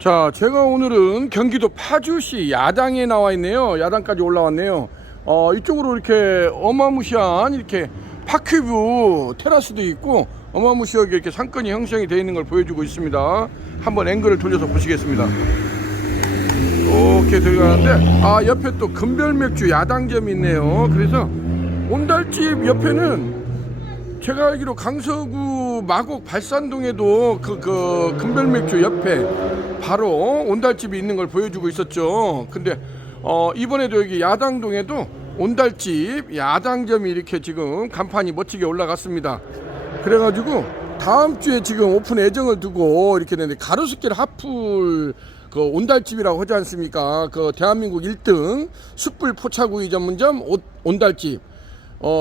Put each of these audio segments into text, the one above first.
자, 제가 오늘은 경기도 파주시 야당에 나와 있네요. 야당까지 올라왔네요. 이쪽으로 이렇게 어마무시한 이렇게 파크뷰 테라스도 있고 어마무시하게 이렇게 상권이 형성이 되어 있는 걸 보여주고 있습니다. 한번 앵글을 돌려서 보시겠습니다. 이렇게 들어가는데 옆에 또 금별맥주 야당점이 있네요. 그래서 온달집 옆에는 제가 알기로 강서구 마곡 발산동에도 그 금별맥주 옆에 바로 온달집이 있는 걸 보여주고 있었죠. 근데 이번에도 여기 야당동에도 온달집 야당점이 이렇게 지금 간판이 멋지게 올라갔습니다. 그래가지고 다음 주에 지금 오픈 예정을 두고 이렇게 되는데 가로수길 하풀 그 온달집이라고 하지 않습니까? 그 대한민국 1등 숯불 포차구이 전문점 온달집.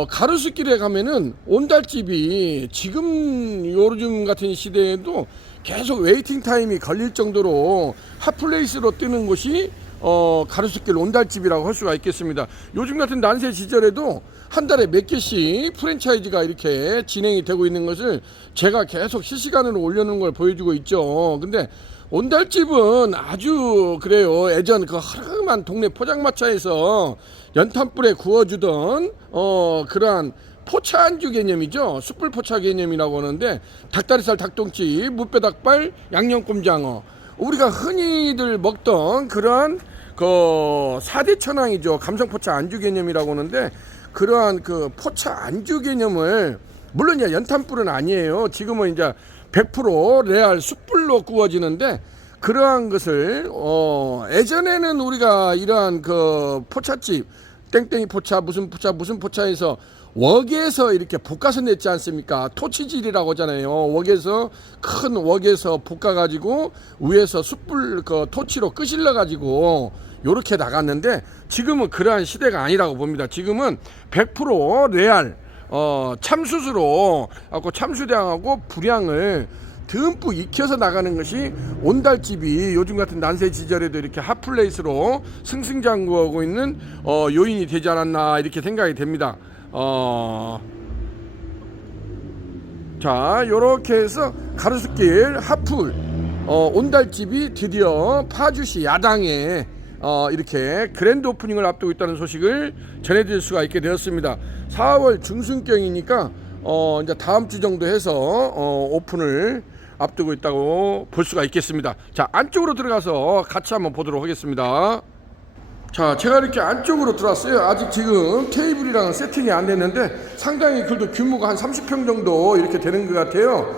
가로수길에 가면은 온달집이 지금 요즘 같은 시대에도 계속 웨이팅 타임이 걸릴 정도로 핫플레이스로 뜨는 곳이 가로수길 온달집이라고 할 수가 있겠습니다. 요즘 같은 난세 시절에도 한 달에 몇 개씩 프랜차이즈가 이렇게 진행이 되고 있는 것을 제가 계속 실시간으로 올려놓은 걸 보여주고 있죠. 근데 온달집은 아주 그래요. 예전 그 허름한 동네 포장마차에서 연탄불에 구워주던 그러한 포차 안주 개념이죠. 숯불 포차 개념이라고 하는데 닭다리살, 닭똥집, 무뼈닭발, 양념꼼장어, 우리가 흔히들 먹던 그러한 그 4대 천왕이죠. 감성포차 안주 개념이라고 하는데 그러한 그 포차 안주 개념을 물론 이제 연탄불은 아니에요. 지금은 이제 100% 레알 숯불로 구워지는데 그러한 것을 예전에는 우리가 이러한 그 포차집 땡땡이 포차 무슨 포차에서 웍에서 이렇게 볶아서 냈지 않습니까? 토치질이라고 하잖아요. 웍에서 큰 웍에서 볶아 가지고 위에서 숯불 그 토치로 끄실러 가지고 요렇게 나갔는데 지금은 그러한 시대가 아니라고 봅니다. 지금은 100% 레알 참숯으로 참수량하고 불향을 듬뿍 익혀서 나가는 것이 온달집이 요즘 같은 난세 시절에도 이렇게 핫플레이스로 승승장구하고 있는 요인이 되지 않았나 이렇게 생각이 됩니다. 자, 요렇게 해서 가로수길 핫플 온달집이 드디어 파주시 야당에 이렇게 그랜드 오프닝을 앞두고 있다는 소식을 전해드릴 수가 있게 되었습니다. 4월 중순경이니까 이제 다음 주 정도 해서 오픈을 앞두고 있다고 볼 수가 있겠습니다. 자, 안쪽으로 들어가서 같이 한번 보도록 하겠습니다. 자, 제가 이렇게 안쪽으로 들어왔어요. 아직 지금 테이블이랑 세팅이 안 됐는데 상당히 그래도 규모가 한 30평 정도 이렇게 되는 것 같아요.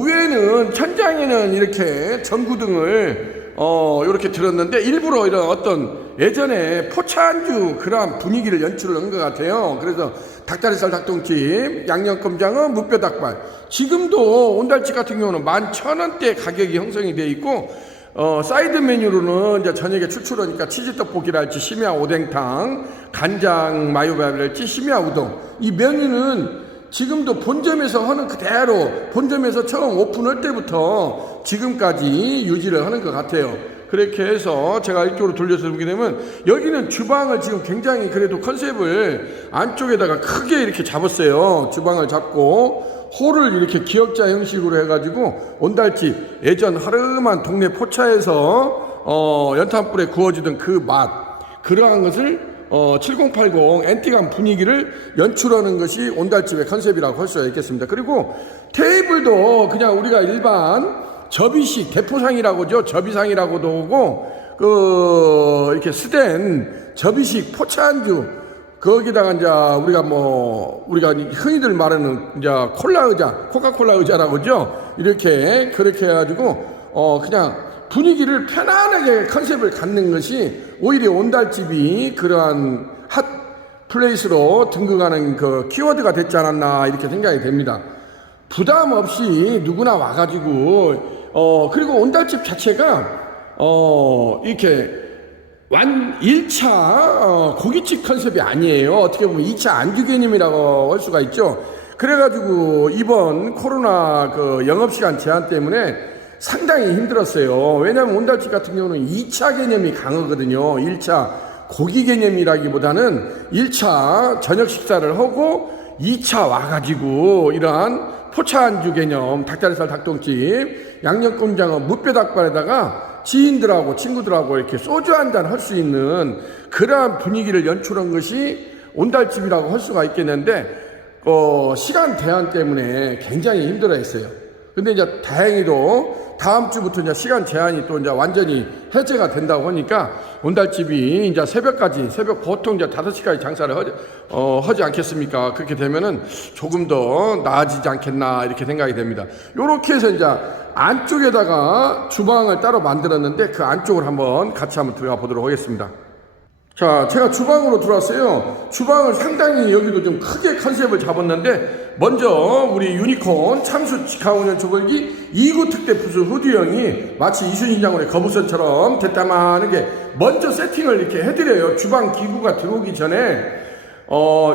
위에는 천장에는 이렇게 전구등을 이렇게 들었는데 일부러 이런 어떤 예전에 포차 안주 그런 분위기를 연출을 한 것 같아요. 그래서 닭다리살, 닭똥집, 양념꼼장어, 무뼈닭발. 지금도 온달집 같은 경우는 11,000원대 가격이 형성이 되어 있고 사이드 메뉴로는 이제 저녁에 추출하니까 치즈떡볶이랄지 심야 오뎅탕, 간장 마요밥이랄지 심야 우동. 이 메뉴는 지금도 본점에서 하는 그대로 본점에서 처음 오픈할 때부터 지금까지 유지를 하는 것 같아요. 그렇게 해서 제가 이쪽으로 돌려서 보게 되면 여기는 주방을 지금 굉장히 그래도 컨셉을 안쪽에다가 크게 이렇게 잡았어요. 주방을 잡고 홀을 이렇게 기역자 형식으로 해가지고 온달집 예전 허름한 동네 포차에서 연탄불에 구워지던 그 맛 그러한 것을 7080 앤틱한 분위기를 연출하는 것이 온달집의 컨셉이라고 할 수가 있겠습니다. 그리고 테이블도 그냥 우리가 일반 접이식 대포상이라고죠. 접이상이라고도 하고 이렇게 스댄 접이식 포차 안주 거기다가 이제 우리가 흔히들 말하는 이제 콜라 의자, 코카콜라 의자라고 하죠. 이렇게 그렇게 해가지고 그냥 분위기를 편안하게 컨셉을 갖는 것이 오히려 온달집이 그러한 핫 플레이스로 등극하는 그 키워드가 됐지 않았나 이렇게 생각이 됩니다. 부담 없이 누구나 와가지고 그리고 온달집 자체가 이렇게 1차 고깃집 컨셉이 아니에요. 어떻게 보면 2차 안주 개념이라고 할 수가 있죠. 그래가지고 이번 코로나 그 영업시간 제한 때문에 상당히 힘들었어요. 왜냐하면 온달집 같은 경우는 2차 개념이 강하거든요. 1차 고기 개념이라기보다는 1차 저녁 식사를 하고 2차 와가지고 이러한 포차안주 개념 닭다리살 닭똥집 양념공장어 무뼈닭발에다가 지인들하고 친구들하고 이렇게 소주 한잔 할 수 있는 그러한 분위기를 연출한 것이 온달집이라고 할 수가 있겠는데 시간 제한 때문에 굉장히 힘들어했어요. 근데 이제 다행히도 다음 주부터 이제 시간 제한이 또 이제 완전히 해제가 된다고 하니까 온달집이 이제 새벽 보통 이제 5시까지 장사를 하지 않겠습니까? 그렇게 되면은 조금 더 나아지지 않겠나 이렇게 생각이 됩니다. 요렇게 해서 이제 안쪽에다가 주방을 따로 만들었는데 그 안쪽을 같이 한번 들어가 보도록 하겠습니다. 자, 제가 주방으로 들어왔어요. 주방을 상당히 여기도 좀 크게 컨셉을 잡았는데, 먼저 우리 유니콘 참수 직화운전 초벌기 2구 특대 부수 후드형이 마치 이순신 장군의 거북선처럼 대따만하게 먼저 세팅을 이렇게 해드려요. 주방 기구가 들어오기 전에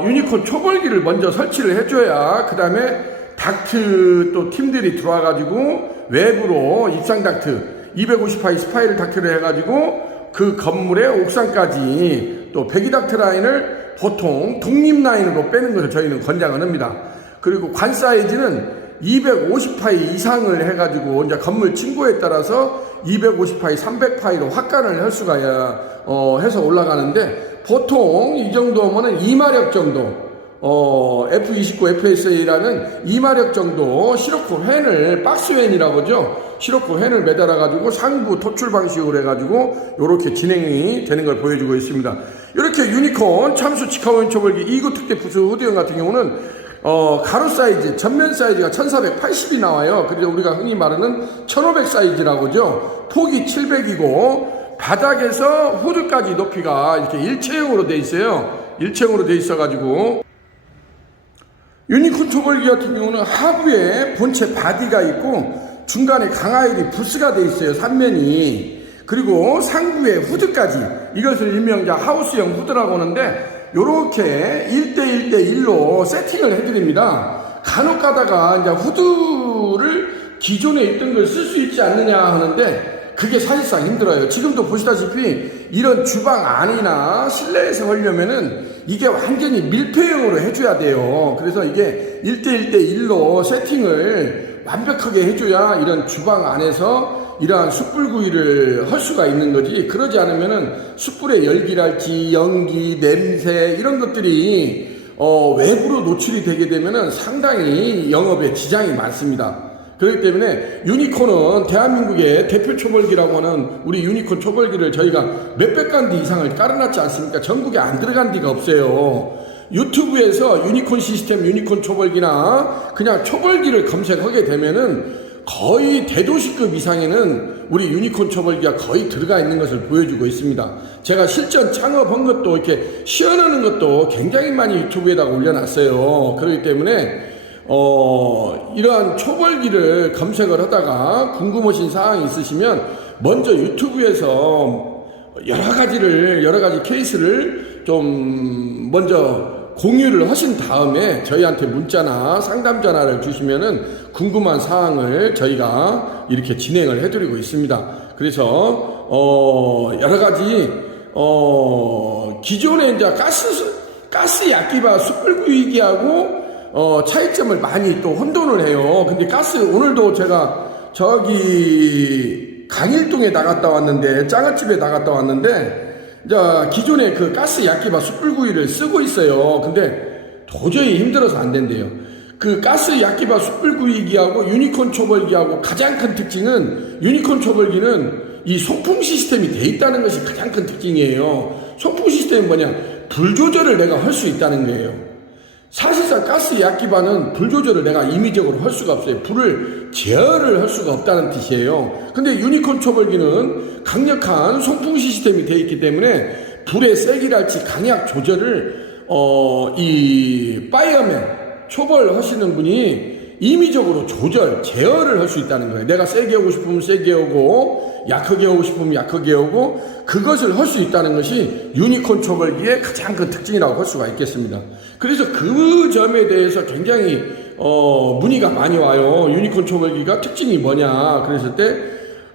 유니콘 초벌기를 먼저 설치를 해줘야 그 다음에 닥트 또 팀들이 들어와가지고 외부로 입상 닥트 250파이 스파이럴 닥트를 해가지고 그 건물의 옥상까지 또 배기닥트 라인을 보통 독립 라인으로 빼는 것을 저희는 권장을 합니다. 그리고 관 사이즈는 250파이 이상을 해가지고 이제 건물 층고에 따라서 250파이, 300파이로 확관을 할 수가 해서 올라가는데 보통 이 정도면은 2마력 정도 F29 FSA라는 2마력 정도 시로코 팬을 박스 팬이라고 하죠. 시로코 팬을 매달아 가지고 상부 토출 방식으로 해가지고 이렇게 진행이 되는 걸 보여주고 있습니다. 이렇게 유니콘 참수 직화원 초벌기 2구 특대 부수 후드형 같은 경우는 가로 사이즈 전면 사이즈가 1480이 나와요. 그래서 우리가 흔히 말하는 1500 사이즈라고 하죠. 폭이 700이고 바닥에서 후드까지 높이가 이렇게 일체형으로 돼 있어요. 일체형으로 돼 있어 가지고 유니콘 초벌기 같은 경우는 하부에 본체 바디가 있고 중간에 강하일이 부스가 돼 있어요. 3면이. 그리고 상부에 후드까지, 이것을 일명 하우스형 후드라고 하는데 요렇게 1대1대1로 세팅을 해드립니다. 간혹 가다가 이제 후드를 기존에 있던 걸 쓸 수 있지 않느냐 하는데 그게 사실상 힘들어요. 지금도 보시다시피 이런 주방 안이나 실내에서 하려면은 이게 완전히 밀폐형으로 해줘야 돼요. 그래서 이게 1대1대1로 세팅을 완벽하게 해줘야 이런 주방 안에서 이러한 숯불구이를 할 수가 있는 거지. 그러지 않으면은 숯불의 열기랄지 연기, 냄새 이런 것들이 외부로 노출이 되게 되면은 상당히 영업에 지장이 많습니다. 그렇기 때문에 유니콘은 대한민국의 대표 초벌기라고 하는 우리 유니콘 초벌기를 저희가 몇백 간디 이상을 깔아놨지 않습니까? 전국에 안 들어간 데가 없어요. 유튜브에서 유니콘 시스템, 유니콘 초벌기나 그냥 초벌기를 검색하게 되면은 거의 대도시급 이상에는 우리 유니콘 초벌기가 거의 들어가 있는 것을 보여주고 있습니다. 제가 실전 창업한 것도 이렇게 시연하는 것도 굉장히 많이 유튜브에다가 올려놨어요. 그렇기 때문에 이러한 초벌기를 검색을 하다가 궁금하신 사항이 있으시면 먼저 유튜브에서 여러 가지 케이스를 좀 먼저 공유를 하신 다음에 저희한테 문자나 상담 전화를 주시면은 궁금한 사항을 저희가 이렇게 진행을 해드리고 있습니다. 그래서 여러 가지 기존에 이제 가스 약기바 숯불구이기하고 차이점을 많이 또 혼돈을 해요. 근데 오늘도 제가 저기 강일동에 나갔다 왔는데 짱아집에 나갔다 왔는데 이제 기존에 그 가스 약기바 숯불구이를 쓰고 있어요. 근데 도저히 힘들어서 안 된대요. 그 가스 약기바 숯불구이기하고 유니콘 초벌기하고 가장 큰 특징은 유니콘 초벌기는 이 송풍 시스템이 돼 있다는 것이 가장 큰 특징이에요. 송풍 시스템이 뭐냐? 불 조절을 내가 할 수 있다는 거예요. 사실상 가스 약기바는 불 조절을 내가 임의적으로 할 수가 없어요. 불을 제어를 할 수가 없다는 뜻이에요. 근데 유니콘 초벌기는 강력한 송풍 시스템이 되어 있기 때문에 불의 세기랄지 강약 조절을 이 파이어맨 초벌 하시는 분이 임의적으로 제어를 할 수 있다는 거예요. 내가 세게 오고 싶으면 세게 오고 약하게 오고 싶으면 약하게 오고 그것을 할 수 있다는 것이 유니콘 초벌기의 가장 큰 특징이라고 할 수가 있겠습니다. 그래서 그 점에 대해서 굉장히 문의가 많이 와요. 유니콘 초벌기가 특징이 뭐냐 그랬을 때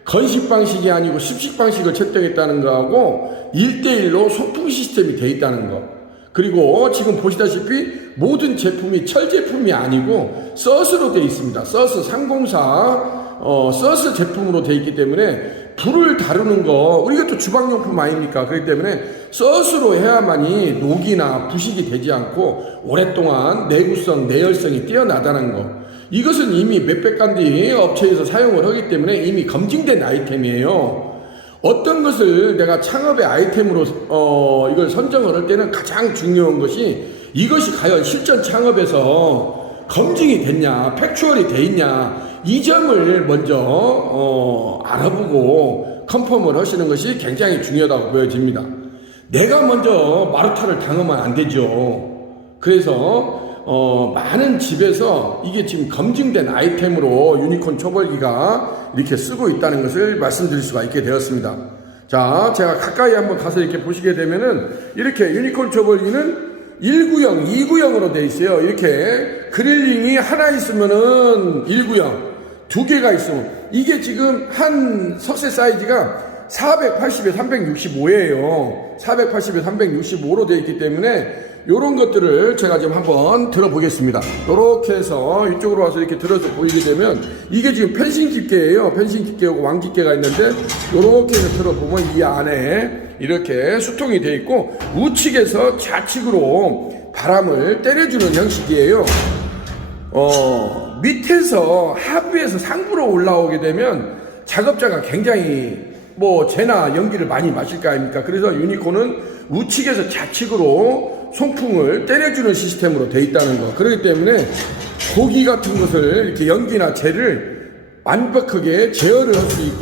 건식 방식이 아니고 습식 방식을 채택했다는 거하고 1대1로 소풍 시스템이 돼 있다는 거. 그리고 지금 보시다시피 모든 제품이 철 제품이 아니고 서스로 되어 있습니다. 서스 304 서스 제품으로 되어 있기 때문에 불을 다루는 거, 우리가 또 주방용품 아닙니까? 그렇기 때문에 서스로 해야만이 녹이나 부식이 되지 않고 오랫동안 내구성, 내열성이 뛰어나다는 거. 이것은 이미 몇백 간디 업체에서 사용을 하기 때문에 이미 검증된 아이템이에요. 어떤 것을 내가 창업의 아이템으로 이걸 선정을 할 때는 가장 중요한 것이 이것이 과연 실전 창업에서 검증이 됐냐, 팩추얼이 돼 있냐, 이 점을 먼저 알아보고 컨펌을 하시는 것이 굉장히 중요하다고 보여집니다. 내가 먼저 마루타를 당하면 안 되죠. 그래서 많은 집에서 이게 지금 검증된 아이템으로 유니콘 초벌기가 이렇게 쓰고 있다는 것을 말씀드릴 수가 있게 되었습니다. 자, 제가 가까이 한번 가서 이렇게 보시게 되면은 이렇게 유니콘 초벌기는 1구형, 2구형으로 되어 있어요. 이렇게 그릴링이 하나 있으면은 1구형, 두 개가 있으면 이게 지금 한 석쇠 사이즈가 480에 365예요. 480에 365로 되어 있기 때문에 요런 것들을 제가 지금 한번 들어보겠습니다. 요렇게 해서 이쪽으로 와서 이렇게 들어서 보이게 되면 이게 지금 펜싱 집게예요. 펜싱 집게하고 왕 집게가 있는데 요렇게 해서 들어보면 이 안에 이렇게 수통이 되어 있고 우측에서 좌측으로 바람을 때려주는 형식이에요. 밑에서 하부에서 상부로 올라오게 되면 작업자가 굉장히 재나 연기를 많이 마실 거 아닙니까? 그래서 유니콘은 우측에서 좌측으로 송풍을 때려주는 시스템으로 되어 있다는 거. 그렇기 때문에 고기 같은 것을 이렇게 연기나 재를 완벽하게 제어를 할 수 있고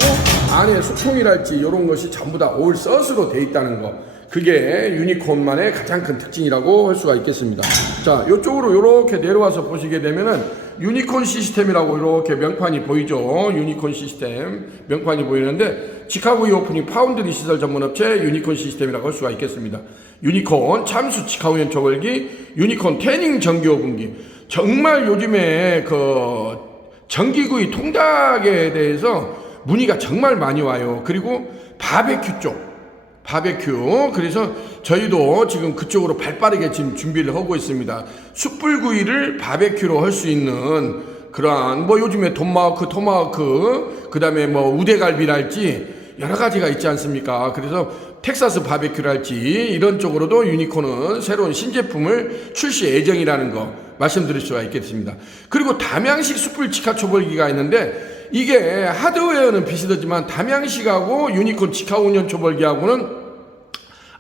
안에 수통이랄지 이런 것이 전부 다 올 서스로 되어 있다는 거. 그게 유니콘만의 가장 큰 특징이라고 할 수가 있겠습니다. 자, 이쪽으로 이렇게 내려와서 보시게 되면은 유니콘 시스템이라고 이렇게 명판이 보이죠. 유니콘 시스템 명판이 보이는데 치카고 이오프닝 파운드리 시설 전문업체 유니콘 시스템이라고 할 수가 있겠습니다. 유니콘 참수 치카우연 초벌기, 유니콘 태닝 전기오븐기. 정말 요즘에 그 전기구이 통닭에 대해서 문의가 정말 많이 와요. 그리고 바베큐 쪽. 바베큐. 그래서 저희도 지금 그쪽으로 발빠르게 지금 준비를 하고 있습니다. 숯불구이를 바베큐로 할 수 있는 그러한 요즘에 돈마호크, 토마호크, 그 다음에 우대갈비랄지 여러 가지가 있지 않습니까? 그래서 텍사스 바베큐랄지 이런 쪽으로도 유니콘은 새로운 신제품을 출시 예정이라는 거 말씀드릴 수가 있겠습니다. 그리고 담양식 숯불 치카 초벌기가 있는데 이게 하드웨어는 비슷하지만 담양식하고 유니콘 치카운연 초벌기하고는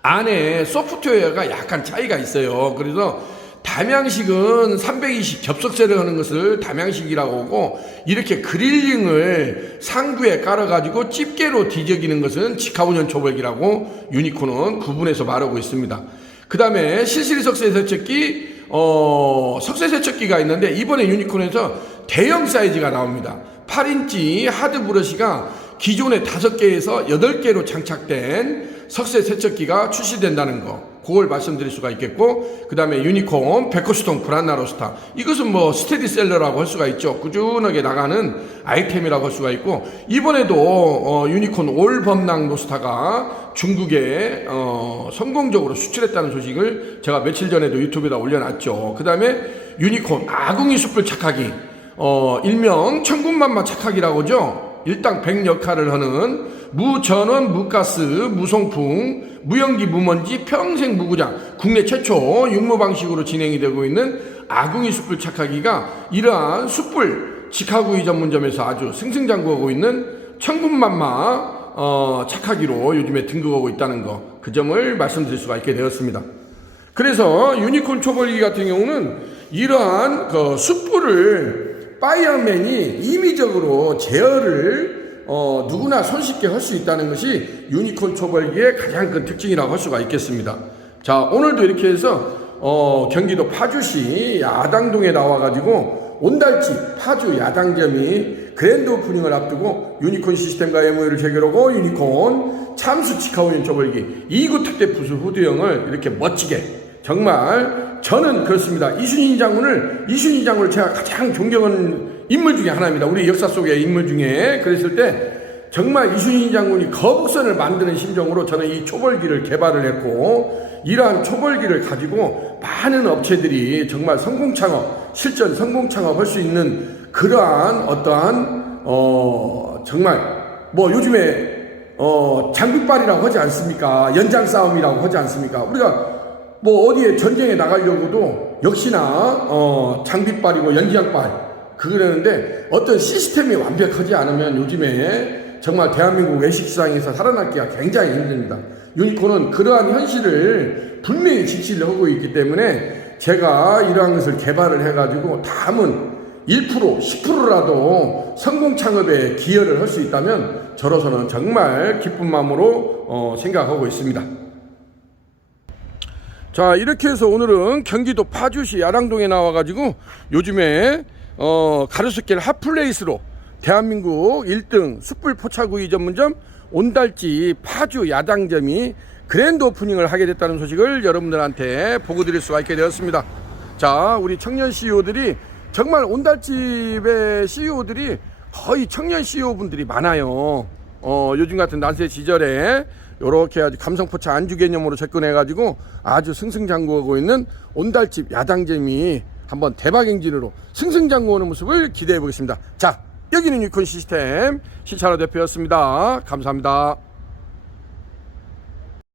안에 소프트웨어가 약간 차이가 있어요. 그래서 담양식은 320 접속세를 하는 것을 담양식이라고 하고 이렇게 그릴링을 상부에 깔아가지고 집게로 뒤적이는 것은 치카운연 초벌기라고 유니콘은 구분해서 말하고 있습니다. 그 다음에 실시리 석쇠 세척기, 석쇠 세척기가 있는데 이번에 유니콘에서 대형 사이즈가 나옵니다. 8인치 하드 브러시가 기존의 5개에서 8개로 장착된 석쇠 세척기가 출시된다는 거, 그걸 말씀드릴 수가 있겠고, 그 다음에 유니콘 백호스톤 브란나 로스타, 이것은 스테디셀러라고 할 수가 있죠. 꾸준하게 나가는 아이템이라고 할 수가 있고, 이번에도 유니콘 올 범랑 로스타가 중국에 성공적으로 수출했다는 소식을 제가 며칠 전에도 유튜브에다 올려놨죠. 그 다음에 유니콘 아궁이 숯불 착하기, 일명 천군만마 착하기라고 하죠. 일당 100 역할을 하는 무전원, 무가스, 무송풍, 무연기, 무먼지, 평생 무구장, 국내 최초 육모 방식으로 진행이 되고 있는 아궁이 숯불 착하기가 이러한 숯불 직화구이 전문점에서 아주 승승장구하고 있는 천군만마 착하기로 요즘에 등극하고 있다는 거, 그 점을 말씀드릴 수가 있게 되었습니다. 그래서 유니콘 초벌기 같은 경우는 이러한 숯불을 파이어맨이 임의적으로 제어를 누구나 손쉽게 할 수 있다는 것이 유니콘 초벌기의 가장 큰 특징이라고 할 수가 있겠습니다. 자, 오늘도 이렇게 해서 경기도 파주시 야당동에 나와가지고 온달집 파주 야당점이 그랜드 오프닝을 앞두고 유니콘 시스템과 MOU를 체결하고 유니콘 참수 치카우연 초벌기 2구 특대 부수 후드형을 이렇게 멋지게, 정말 저는 그렇습니다. 이순신 장군을 제가 가장 존경하는 인물 중에 하나입니다. 우리 역사 속의 인물 중에. 그랬을 때 정말 이순신 장군이 거북선을 만드는 심정으로 저는 이 초벌기를 개발을 했고, 이러한 초벌기를 가지고 많은 업체들이 정말 성공 창업, 실전 성공 창업 할 수 있는 그러한 어떠한 정말 뭐 요즘에 장비빨이라고 하지 않습니까? 연장 싸움이라고 하지 않습니까? 우리가 뭐 어디에 전쟁에 나가려고도 역시나 장비빨이고 연장빨 그러는데 어떤 시스템이 완벽하지 않으면 요즘에 정말 대한민국 외식시장에서 살아남기가 굉장히 힘듭니다. 유니콘은 그러한 현실을 분명히 직시를 하고 있기 때문에 제가 이러한 것을 개발을 해가지고 다음은 1%, 10%라도 성공 창업에 기여를 할 수 있다면 저로서는 정말 기쁜 마음으로 생각하고 있습니다. 자, 이렇게 해서 오늘은 경기도 파주시 야당동에 나와가지고 요즘에 가로수길 핫플레이스로 대한민국 1등 숯불 포차구이 전문점 온달집 파주 야당점이 그랜드 오프닝을 하게 됐다는 소식을 여러분들한테 보고 드릴 수가 있게 되었습니다. 자, 우리 청년 CEO들이 정말 온달집의 CEO들이 거의 청년 CEO분들이 많아요. 요즘 같은 난세 시절에 요렇게 아주 감성포차 안주 개념으로 접근해가지고 아주 승승장구하고 있는 온달집 야당점이 한번 대박 행진으로 승승장구하는 모습을 기대해 보겠습니다. 자, 여기는 유콘 시스템 신찬호 대표였습니다. 감사합니다.